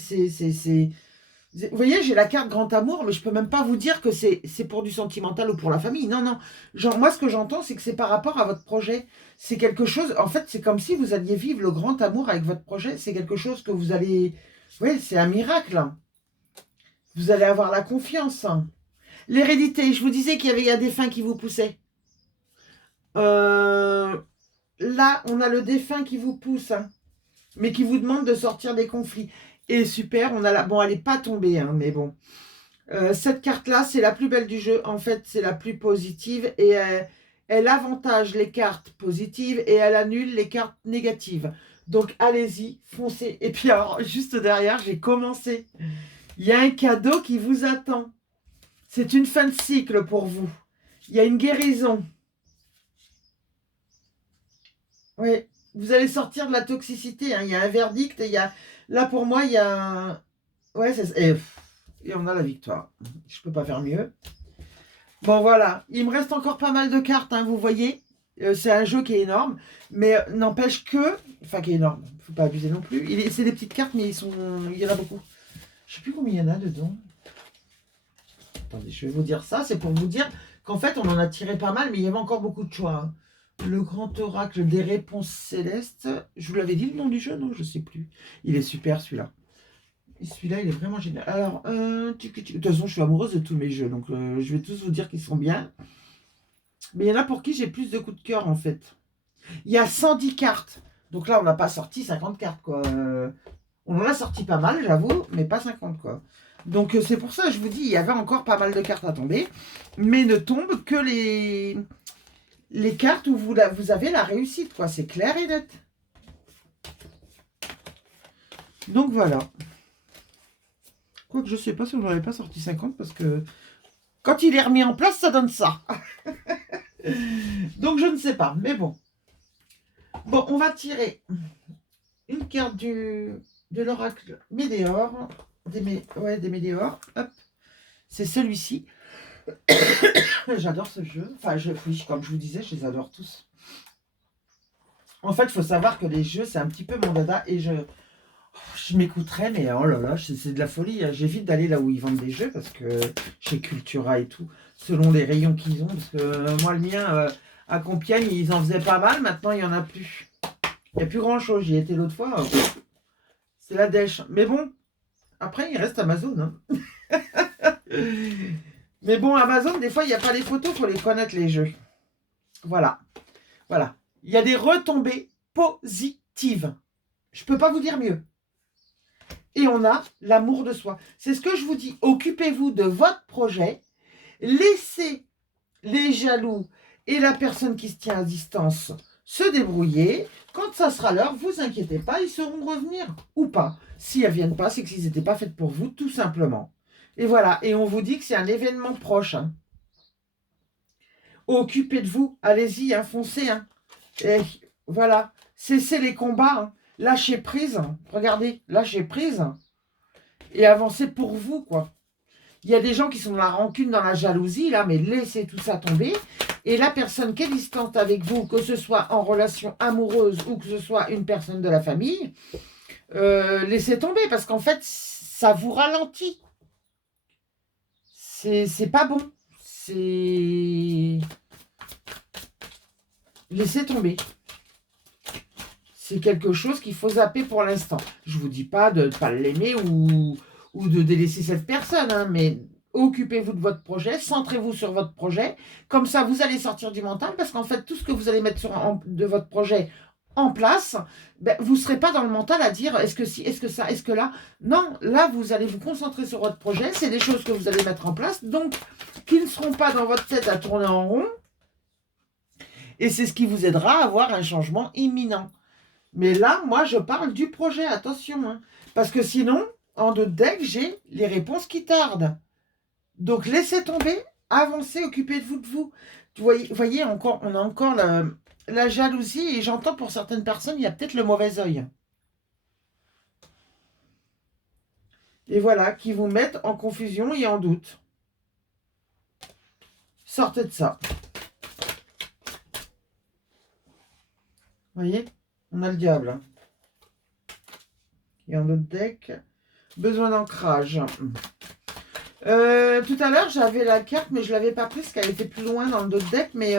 vous voyez, j'ai la carte grand amour, mais je peux même pas vous dire que c'est pour du sentimental ou pour la famille. Non, non. Genre, moi, ce que j'entends, c'est que c'est par rapport à votre projet. C'est quelque chose, en fait, c'est comme si vous alliez vivre le grand amour avec votre projet. C'est quelque chose que vous allez... Oui, c'est un miracle. Vous allez avoir la confiance. L'hérédité, je vous disais qu'il y avait un défunt qui vous poussait. Là, on a le défunt qui vous pousse, hein, mais qui vous demande de sortir des conflits. Et super, on a la... Bon, elle n'est pas tombée, hein, mais bon. Cette carte-là, c'est la plus belle du jeu. En fait, c'est la plus positive. Et elle avantage les cartes positives et elle annule les cartes négatives. Donc, allez-y, foncez. Et puis, alors, juste derrière, j'ai commencé. Il y a un cadeau qui vous attend. C'est une fin de cycle pour vous. Il y a une guérison. Oui, vous allez sortir de la toxicité. Hein. Il y a un verdict et il y a... Là, pour moi, il y a... Ouais, et on a la victoire. Je peux pas faire mieux. Bon, voilà. Il me reste encore pas mal de cartes, hein, vous voyez. C'est un jeu qui est énorme. Mais n'empêche que... Enfin, qui est énorme. Faut pas abuser non plus. C'est des petites cartes, mais il y en a beaucoup. Je sais plus combien il y en a dedans. Attendez, je vais vous dire ça. C'est pour vous dire qu'en fait, on en a tiré pas mal, mais il y avait encore beaucoup de choix. Hein. Le grand oracle des réponses célestes. Je vous l'avais dit le nom du jeu, non? Je sais plus. Il est super, celui-là. Celui-là, il est vraiment génial. Alors, de toute façon, je suis amoureuse de tous mes jeux, donc je vais tous vous dire qu'ils sont bien. Mais il y en a pour qui j'ai plus de coups de cœur, en fait. Il y a 110 cartes. Donc là, on n'a pas sorti 50 cartes, quoi. On en a sorti pas mal, j'avoue, mais pas 50, quoi. Donc c'est pour ça, je vous dis, il y avait encore pas mal de cartes à tomber. Mais ne tombent que les cartes où vous avez la réussite, quoi. C'est clair et net. Donc voilà. Quoique je sais pas si on n'aurait pas sorti 50 parce que quand il est remis en place, ça donne ça. Donc je ne sais pas, mais bon. Bon, on va tirer une carte de l'oracle Médéor. Des Médéors. Hop. C'est celui-ci. J'adore ce jeu. Enfin, oui, comme je vous disais, je les adore tous. En fait, il faut savoir que les jeux, c'est un petit peu mon dada et je m'écouterais, mais oh là là, c'est de la folie. Hein. J'évite d'aller là où ils vendent des jeux parce que chez Cultura et tout, selon les rayons qu'ils ont. Parce que moi, le mien, à Compiègne, ils en faisaient pas mal. Maintenant, il n'y en a plus. Il n'y a plus grand-chose. J'y étais l'autre fois. C'est la dèche. Mais bon, après, il reste Amazon. Hein. Mais bon, Amazon, des fois, il n'y a pas les photos, il faut les connaître, les jeux. Voilà. Voilà. Il y a des retombées positives. Je ne peux pas vous dire mieux. Et on a l'amour de soi. C'est ce que je vous dis. Occupez-vous de votre projet. Laissez les jaloux et la personne qui se tient à distance se débrouiller. Quand ça sera l'heure, vous inquiétez pas, ils sauront revenir ou pas. Si elles ne viennent pas, c'est qu'ils n'étaient pas faites pour vous, tout simplement. Et voilà. Et on vous dit que c'est un événement proche. Hein. Occupez de vous. Allez-y, hein, foncez. Hein. Et voilà. Cessez les combats. Hein. Lâchez prise. Regardez, lâchez prise. Et avancez pour vous, quoi. Il y a des gens qui sont dans la rancune, dans la jalousie, là, mais laissez tout ça tomber. Et la personne qui est distante avec vous, que ce soit en relation amoureuse ou que ce soit une personne de la famille, laissez tomber parce qu'en fait, ça vous ralentit. C'est pas bon. C'est... Laissez tomber. C'est quelque chose qu'il faut zapper pour l'instant. Je ne vous dis pas de ne pas l'aimer ou de délaisser cette personne, hein, mais occupez-vous de votre projet, centrez-vous sur votre projet. Comme ça, vous allez sortir du mental parce qu'en fait, tout ce que vous allez mettre de votre projet en place, ben, vous ne serez pas dans le mental à dire est-ce que si, est-ce que ça, est-ce que là. Non, là, vous allez vous concentrer sur votre projet. C'est des choses que vous allez mettre en place, donc qui ne seront pas dans votre tête à tourner en rond. Et c'est ce qui vous aidera à avoir un changement imminent. Mais là, moi, je parle du projet, attention. Hein. Parce que sinon, en deux deck, j'ai les réponses qui tardent. Donc, laissez tomber, avancez, occupez-vous de vous. Vous voyez encore, on a encore la jalousie. Et j'entends pour certaines personnes, il y a peut-être le mauvais œil. Et voilà, qui vous mettent en confusion et en doute. Sortez de ça. Vous voyez ? On a le diable. Hein. Et en autre deck, besoin d'ancrage. Tout à l'heure, j'avais la carte, mais je ne l'avais pas prise, parce qu'elle était plus loin dans le deck. Mais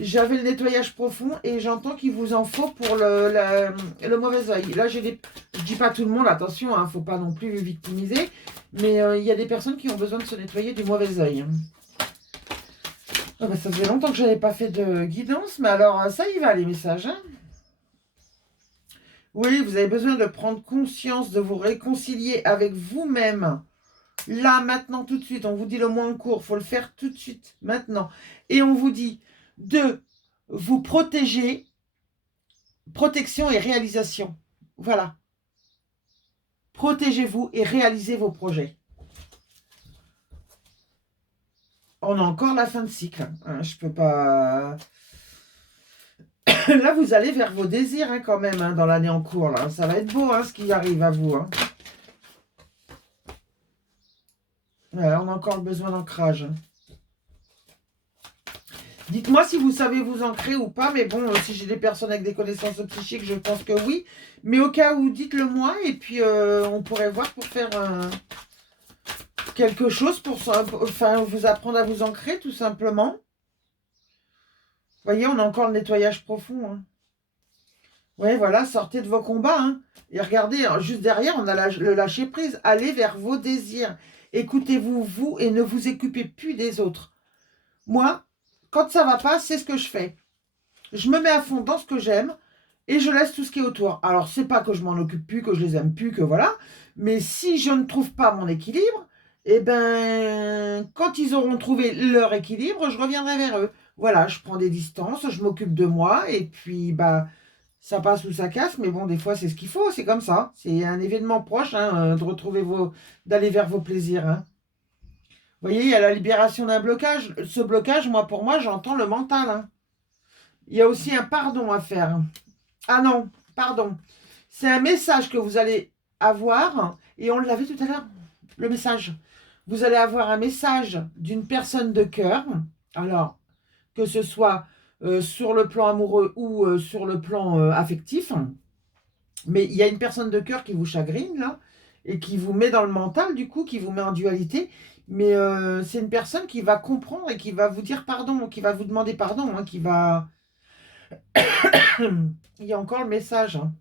j'avais le nettoyage profond et j'entends qu'il vous en faut pour le mauvais oeil. Là, je dis pas tout le monde, attention, il ne faut pas non plus victimiser. Mais il y a des personnes qui ont besoin de se nettoyer du mauvais oeil. Ah bah, ça faisait longtemps que je n'avais pas fait de guidance, mais alors ça y va les messages. Hein. Oui, vous avez besoin de prendre conscience, de vous réconcilier avec vous-même. Là, maintenant, tout de suite. On vous dit le mois en cours. Il faut le faire tout de suite, maintenant. Et on vous dit de vous protéger. Protection et réalisation. Voilà. Protégez-vous et réalisez vos projets. On a encore la fin de cycle. Hein, je peux pas... Là, vous allez vers vos désirs hein, quand même, hein, dans l'année en cours. Là. Ça va être beau, hein, ce qui arrive à vous. Hein. Ouais, on a encore besoin d'ancrage. Dites-moi si vous savez vous ancrer ou pas. Mais bon, si j'ai des personnes avec des connaissances psychiques, je pense que oui. Mais au cas où, dites-le moi. Et puis, on pourrait voir pour faire quelque chose pour vous apprendre à vous ancrer, tout simplement. Vous voyez, on a encore le nettoyage profond. Hein. Oui, voilà, sortez de vos combats. Hein. Et regardez, juste derrière, on a le lâcher-prise. Allez vers vos désirs. Écoutez-vous, vous, et ne vous occupez plus des autres. Moi, quand ça va pas, c'est ce que je fais. Je me mets à fond dans ce que j'aime et je laisse tout ce qui est autour. Alors, c'est pas que je m'en occupe plus, que je les aime plus, que voilà. Mais si je ne trouve pas mon équilibre, eh ben, quand ils auront trouvé leur équilibre, je reviendrai vers eux. Voilà, je prends des distances, je m'occupe de moi et puis, bah, ça passe ou ça casse. Mais bon, des fois, c'est ce qu'il faut, c'est comme ça. C'est un événement proche hein, de retrouver d'aller vers vos plaisirs. Hein. Vous voyez, il y a la libération d'un blocage. Ce blocage, pour moi, j'entends le mental. Hein. Il y a aussi un pardon à faire. Ah non, pardon. C'est un message que vous allez avoir. Et on l'avait tout à l'heure, le message. Vous allez avoir un message d'une personne de cœur. Alors, que ce soit sur le plan amoureux ou sur le plan affectif. Mais il y a une personne de cœur qui vous chagrine, là, et qui vous met dans le mental, du coup, qui vous met en dualité. Mais c'est une personne qui va comprendre et qui va vous dire pardon, qui va vous demander pardon, hein, qui va... Il y a encore le message. Hein.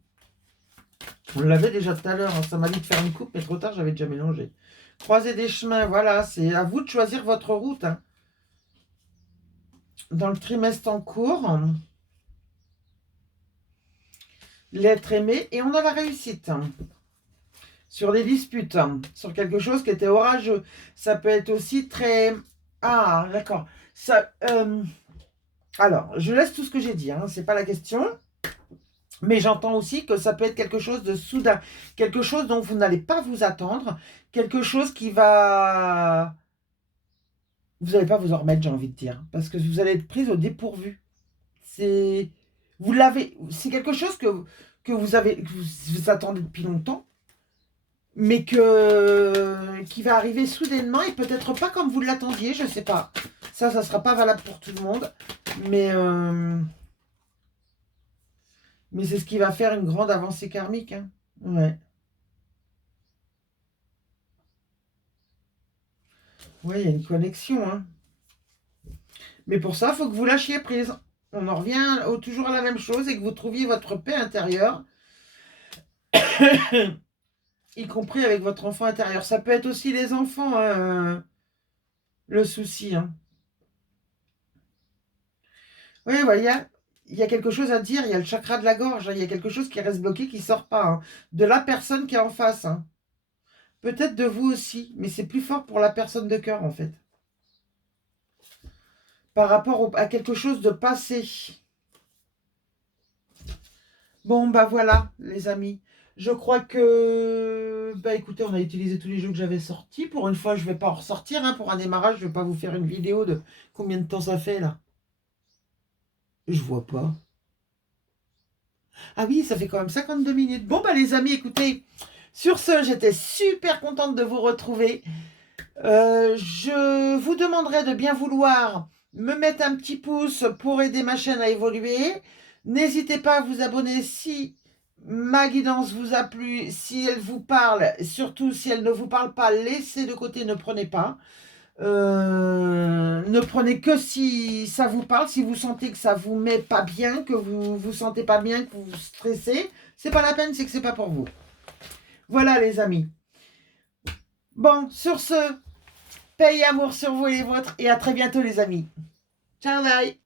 On l'avait déjà tout à l'heure, hein, ça m'a dit de faire une coupe, mais trop tard, j'avais déjà mélangé. Croiser des chemins, voilà, c'est à vous de choisir votre route. Hein. Dans le trimestre en cours, l'être aimé, et on a la réussite. Sur les disputes, sur quelque chose qui était orageux. Ça peut être aussi très... Ah, d'accord. Ça, alors, je laisse tout ce que j'ai dit, hein, c'est pas la question. Mais j'entends aussi que ça peut être quelque chose de soudain. Quelque chose dont vous n'allez pas vous attendre. Quelque chose qui va... Vous n'allez pas vous en remettre, j'ai envie de dire. Parce que vous allez être prise au dépourvu. C'est... Vous l'avez... C'est quelque chose que vous avez... Que vous attendez depuis longtemps. Mais qui va arriver soudainement et peut-être pas comme vous l'attendiez, je sais pas. Ça sera pas valable pour tout le monde. Mais c'est ce qui va faire une grande avancée karmique. Hein. Ouais. Ouais, il y a une connexion. Hein. Mais pour ça, il faut que vous lâchiez prise. On en revient toujours à la même chose et que vous trouviez votre paix intérieure, y compris avec votre enfant intérieur. Ça peut être aussi les enfants, hein, le souci. Hein. Oui, voilà, il y a quelque chose à dire. Il y a le chakra de la gorge. Hein, il y a quelque chose qui reste bloqué, qui ne sort pas. Hein, de la personne qui est en face. Hein. Peut-être de vous aussi, mais c'est plus fort pour la personne de cœur, en fait. Par rapport à quelque chose de passé. Bon, bah voilà, les amis. Je crois que... Bah écoutez, on a utilisé tous les jeux que j'avais sortis. Pour une fois, je ne vais pas en ressortir. Hein, pour un démarrage, je ne vais pas vous faire une vidéo de combien de temps ça fait, là. Je vois pas. Ah oui, ça fait quand même 52 minutes. Bon, bah les amis, écoutez, sur ce, j'étais super contente de vous retrouver. Je vous demanderai de bien vouloir me mettre un petit pouce pour aider ma chaîne à évoluer. N'hésitez pas à vous abonner si ma guidance vous a plu, si elle vous parle. Surtout si elle ne vous parle pas, laissez de côté, ne prenez pas. Ne prenez que si ça vous parle, si vous sentez que ça vous met pas bien, que vous vous sentez pas bien, que vous vous stressez, c'est pas la peine, c'est que c'est pas pour vous. Voilà les amis. Bon, sur ce, paix et amour sur vous et les vôtres et à très bientôt les amis. Ciao, bye.